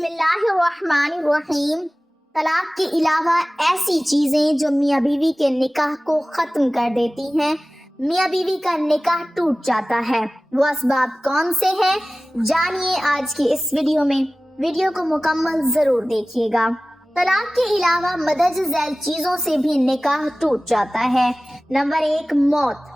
بسم اللہ الرحمن الرحیم۔ طلاق کے علاوہ ایسی چیزیں جو میاں بیوی کے نکاح کو ختم کر دیتی ہیں، میاں بیوی کا نکاح ٹوٹ جاتا ہے، وہ اسباب کون سے ہیں جانیے آج کی اس ویڈیو میں۔ ویڈیو کو مکمل ضرور دیکھیے گا۔ طلاق کے علاوہ مدرج ذیل چیزوں سے بھی نکاح ٹوٹ جاتا ہے۔ نمبر 1، موت۔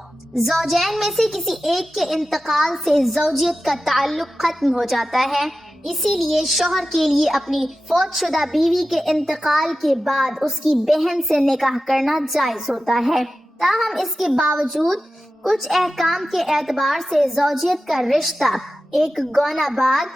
زوجین میں سے کسی ایک کے انتقال سے زوجیت کا تعلق ختم ہو جاتا ہے، اسی لیے شوہر کے لیے اپنی فوت شدہ بیوی کے انتقال کے بعد اس کی بہن سے نکاح کرنا جائز ہوتا ہے۔ تاہم اس کے باوجود کچھ احکام کے اعتبار سے زوجیت کا رشتہ ایک گونا بعد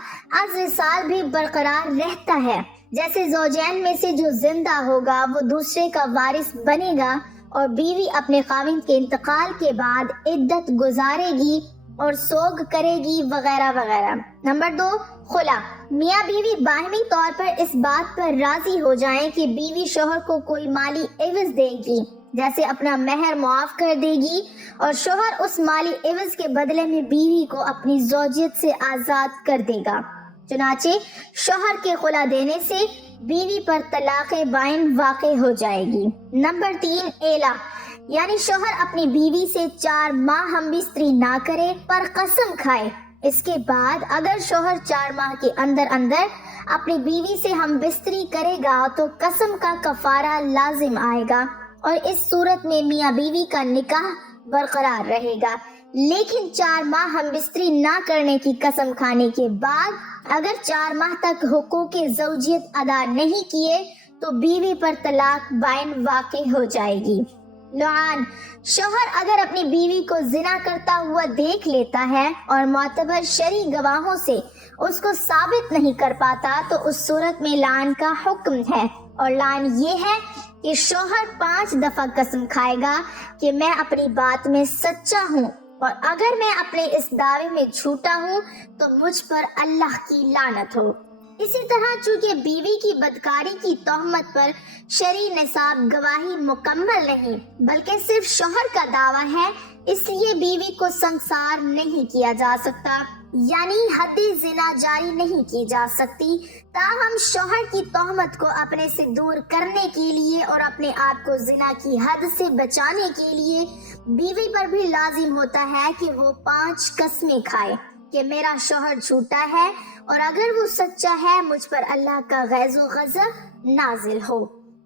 از وصال بھی برقرار رہتا ہے، جیسے زوجین میں سے جو زندہ ہوگا وہ دوسرے کا وارث بنے گا اور بیوی اپنے خاوند کے انتقال کے بعد عدت گزارے گی اور سوگ کرے گی وغیرہ وغیرہ۔ نمبر 2، خلا۔ میاں بیوی باہمی طور پر اس بات پر راضی ہو جائیں کہ بیوی شوہر کو کوئی مالی عوض دے گی، جیسے اپنا مہر معاف کر دے گی، اور شوہر اس مالی عوض کے بدلے میں بیوی کو اپنی زوجیت سے آزاد کر دے گا۔ چنانچہ شوہر کے خلا دینے سے بیوی پر طلاق بائن واقع ہو جائے گی۔ نمبر 3، ایلا، یعنی شوہر اپنی بیوی سے 4 ماہ ہم بستری نہ کرے پر قسم کھائے۔ اس کے بعد اگر شوہر 4 ماہ کے اندر اپنی بیوی سے ہم بستری کرے گا تو قسم کا کفارہ لازم آئے گا، اور اس صورت میں میاں بیوی کا نکاح برقرار رہے گا۔ لیکن 4 ماہ ہم بستری نہ کرنے کی قسم کھانے کے بعد اگر 4 ماہ تک حقوق زوجیت ادا نہیں کیے تو بیوی پر طلاق بائن واقع ہو جائے گی۔ لعان، شوہر اگر اپنی بیوی کو زنا کرتا ہوا دیکھ لیتا ہے اور معتبر شرعی گواہوں سے اس کو ثابت نہیں کر پاتا تو اس صورت میں لعان کا حکم ہے، اور لعان یہ ہے کہ شوہر 5 دفعہ قسم کھائے گا کہ میں اپنی بات میں سچا ہوں، اور اگر میں اپنے اس دعوے میں جھوٹا ہوں تو مجھ پر اللہ کی لعنت ہو۔ اسی طرح چونکہ بیوی کی بدکاری کی تہمت پر شرعی نصاب گواہی مکمل نہیں بلکہ صرف شوہر کا دعویٰ ہے، اس لیے بیوی کو سنسار نہیں کیا جا سکتا، یعنی حد زنا جاری نہیں کی جا سکتی۔ تاہم شوہر کی تہمت کو اپنے سے دور کرنے کے لیے اور اپنے آپ کو زنا کی حد سے بچانے کے لیے بیوی پر بھی لازم ہوتا ہے کہ وہ 5 قسمیں کھائے کہ میرا شوہر جھوٹا ہے، اور اگر وہ سچا ہے مجھ پر اللہ کا غیظ و غضب نازل ہو۔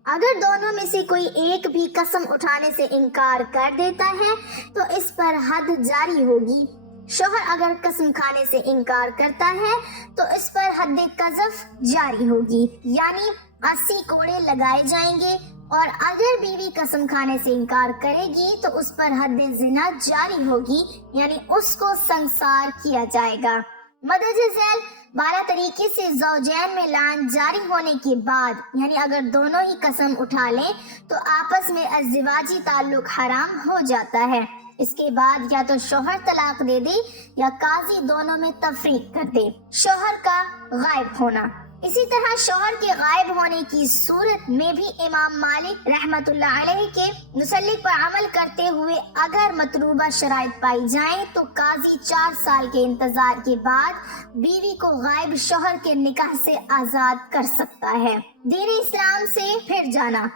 اگر دونوں میں سے کوئی ایک بھی قسم اٹھانے سے انکار کر دیتا ہے تو اس پر حد جاری ہوگی۔ شوہر اگر قسم کھانے سے انکار کرتا ہے تو اس پر حد قذف جاری ہوگی، یعنی 80 کوڑے لگائے جائیں گے، اور اگر بیوی قسم کھانے سے انکار کرے گی تو اس پر حد زنا جاری ہوگی، یعنی اس کو سنسار کیا جائے گا۔ مدرج ذیل بالا طریقے سے زوجین میں لعان جاری ہونے کے بعد، یعنی اگر دونوں ہی قسم اٹھا لیں تو آپس میں ازدواجی تعلق حرام ہو جاتا ہے۔ اس کے بعد یا تو شوہر طلاق دے دے یا قاضی دونوں میں تفریق کر دے۔ شوہر کا غائب ہونا، اسی طرح شوہر کے غائب ہونے کی صورت میں بھی امام مالک رحمت اللہ علیہ کے مسلک پر عمل کرتے ہوئے اگر مطلوبہ شرائط پائی جائیں تو قاضی 4 سال کے انتظار کے بعد بیوی کو غائب شوہر کے نکاح سے آزاد کر سکتا ہے۔ دین اسلام سے پھر جانا،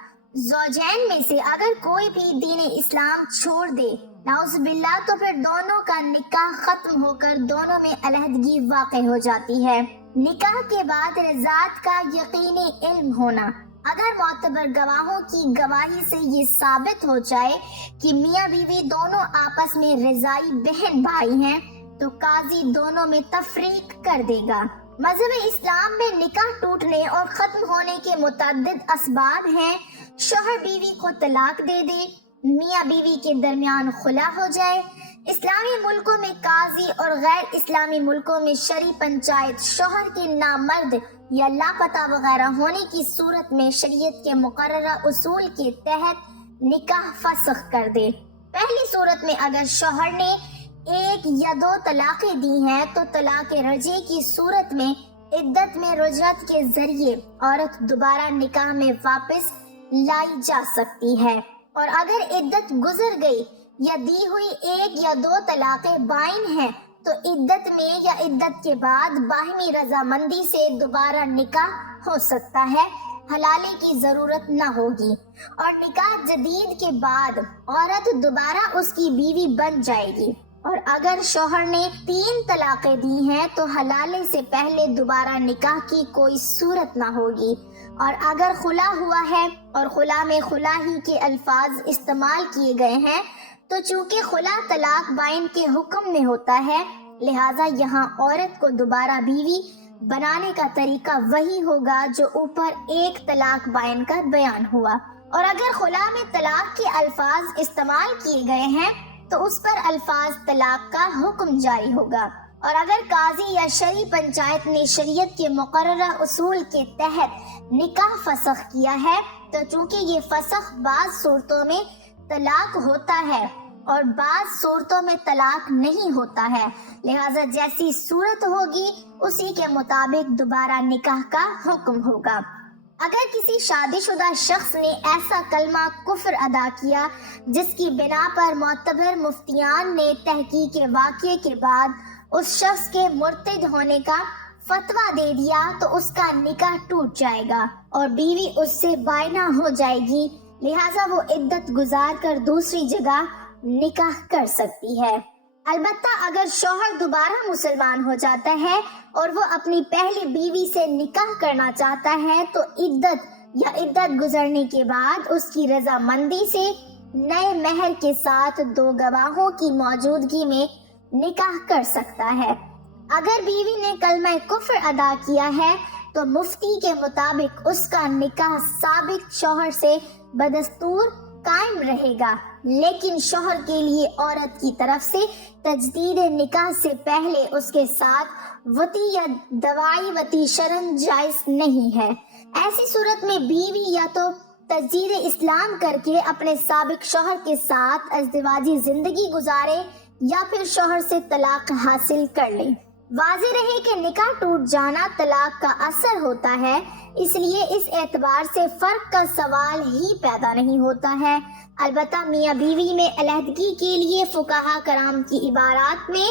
زوجین میں سے اگر کوئی بھی دین اسلام چھوڑ دے نعوذ باللہ تو پھر دونوں کا نکاح ختم ہو کر دونوں میں علیحدگی واقع ہو جاتی ہے۔ نکاح کے بعد رضاعت کا یقینی علم ہونا، اگر معتبر گواہوں کی گواہی سے یہ ثابت ہو جائے کہ میاں بیوی دونوں آپس میں رضائی بہن بھائی ہیں تو قاضی دونوں میں تفریق کر دے گا۔ مذہب اسلام میں نکاح ٹوٹنے اور ختم ہونے کے متعدد اسباب ہیں۔ شوہر بیوی کو طلاق دے دے، میاں بیوی کے درمیان خلا ہو جائے، اسلامی ملکوں میں قاضی اور غیر اسلامی ملکوں میں شرعی پنچایت شوہر کے نامرد یا لاپتہ وغیرہ ہونے کی صورت میں شریعت کے مقررہ اصول کے تحت نکاح فسخ کر دے۔ پہلی صورت میں اگر شوہر نے 1 یا 2 طلاقیں دی ہیں تو طلاق رجعی کی صورت میں عدت میں رجعت کے ذریعے عورت دوبارہ نکاح میں واپس لائی جا سکتی ہے، اور اگر عدت گزر گئی یا دی ہوئی 1 یا 2 طلاقیں بائن ہیں تو عدت میں یا عدت کے بعد باہمی رضامندی سے دوبارہ نکاح ہو سکتا ہے، حلالے کی ضرورت نہ ہوگی، اور نکاح جدید کے بعد عورت دوبارہ اس کی بیوی بن جائے گی۔ اور اگر شوہر نے 3 طلاقیں دی ہیں تو حلالے سے پہلے دوبارہ نکاح کی کوئی صورت نہ ہوگی۔ اور اگر خلا ہوا ہے اور خلا میں خلا ہی کے الفاظ استعمال کیے گئے ہیں تو چونکہ خلا طلاق بائن کے حکم میں ہوتا ہے، لہٰذا یہاں عورت کو دوبارہ بیوی بنانے کا طریقہ وہی ہوگا جو اوپر 1 طلاق بائن کا بیان ہوا۔ اور اگر خلا میں طلاق کے الفاظ استعمال کیے گئے ہیں تو اس پر الفاظ طلاق کا حکم جاری ہوگا۔ اور اگر قاضی یا شرعی پنچایت نے شریعت کے مقررہ اصول کے تحت نکاح فسخ کیا ہے تو چونکہ یہ فسخ بعض صورتوں میں طلاق ہوتا ہے اور بعض صورتوں میں طلاق نہیں ہوتا ہے، لہٰذا جیسی صورت ہوگی اسی کے مطابق دوبارہ نکاح کا حکم ہوگا۔ اگر کسی شادی شدہ شخص نے ایسا کلمہ کفر ادا کیا جس کی بنا پر معتبر مفتیان نے تحقیق واقعے کے بعد اس شخص کے مرتد ہونے کا فتویٰ دے دیا تو اس کا نکاح ٹوٹ جائے گا اور بیوی اس سے بائنہ ہو جائے گی، لہٰذا وہ عدت گزار کر دوسری جگہ نکاح کر سکتی ہے۔ البتہ اگر شوہر دوبارہ مسلمان ہو جاتا ہے اور وہ اپنی پہلی بیوی سے نکاح کرنا چاہتا ہے تو عدت گزرنے کے بعد اس کی رضامندی سے نئے مہر کے ساتھ 2 گواہوں کی موجودگی میں نکاح کر سکتا ہے۔ اگر بیوی نے کلمہ کفر ادا کیا ہے تو مفتی کے مطابق اس کا نکاح سابق شوہر سے بدستور قائم رہے گا، لیکن شوہر کے لیے عورت کی طرف سے تجدید نکاح سے پہلے اس کے ساتھ وطی یا دوائی وطی شرن جائز نہیں ہے۔ ایسی صورت میں بیوی یا تو تجدید اسلام کر کے اپنے سابق شوہر کے ساتھ ازدواجی زندگی گزارے یا پھر شوہر سے طلاق حاصل کر لے۔ واضح رہے کہ نکاح ٹوٹ جانا طلاق کا اثر ہوتا ہے، اس لیے اس اعتبار سے فرق کا سوال ہی پیدا نہیں ہوتا ہے۔ البتہ میاں بیوی میں علیحدگی کے لیے فقہا کرام کی عبارات میں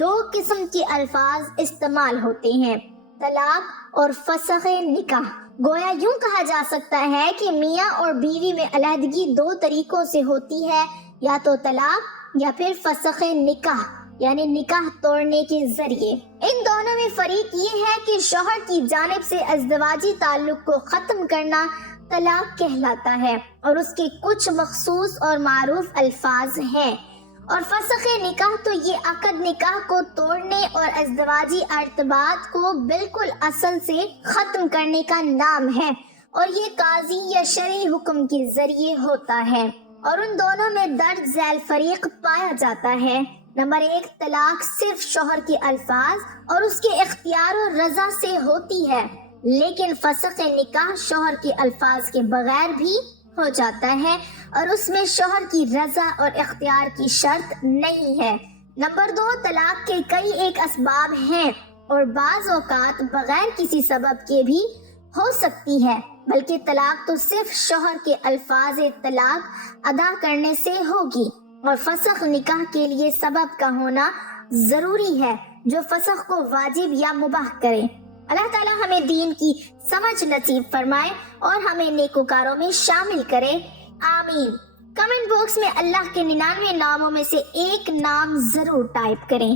2 قسم کے الفاظ استعمال ہوتے ہیں، طلاق اور فسخ نکاح۔ گویا یوں کہا جا سکتا ہے کہ میاں اور بیوی میں علیحدگی 2 طریقوں سے ہوتی ہے، یا تو طلاق یا پھر فسخ نکاح یعنی نکاح توڑنے کے ذریعے۔ ان دونوں میں فریق یہ ہے کہ شوہر کی جانب سے ازدواجی تعلق کو ختم کرنا طلاق کہلاتا ہے اور اس کے کچھ مخصوص اور معروف الفاظ ہیں، اور فسخ نکاح تو یہ عقد نکاح کو توڑنے اور ازدواجی ارتباط کو بالکل اصل سے ختم کرنے کا نام ہے، اور یہ قاضی یا شرعی حکم کے ذریعے ہوتا ہے، اور ان دونوں میں درج ذیل فریق پایا جاتا ہے۔ نمبر 1، طلاق صرف شوہر کے الفاظ اور اس کے اختیار و رضا سے ہوتی ہے، لیکن فسخ نکاح شوہر کے الفاظ کے بغیر بھی ہو جاتا ہے اور اس میں شوہر کی رضا اور اختیار کی شرط نہیں ہے۔ نمبر 2، طلاق کے کئی ایک اسباب ہیں اور بعض اوقات بغیر کسی سبب کے بھی ہو سکتی ہے، بلکہ طلاق تو صرف شوہر کے الفاظ طلاق ادا کرنے سے ہوگی، اور فسخ نکاح کے لیے سبب کا ہونا ضروری ہے جو فسخ کو واجب یا مباح کرے۔ اللہ تعالیٰ ہمیں دین کی سمجھ نصیب فرمائے اور ہمیں نیکوکاروں میں شامل کرے، آمین۔ کمنٹ باکس میں اللہ کے 99 ناموں میں سے ایک نام ضرور ٹائپ کریں۔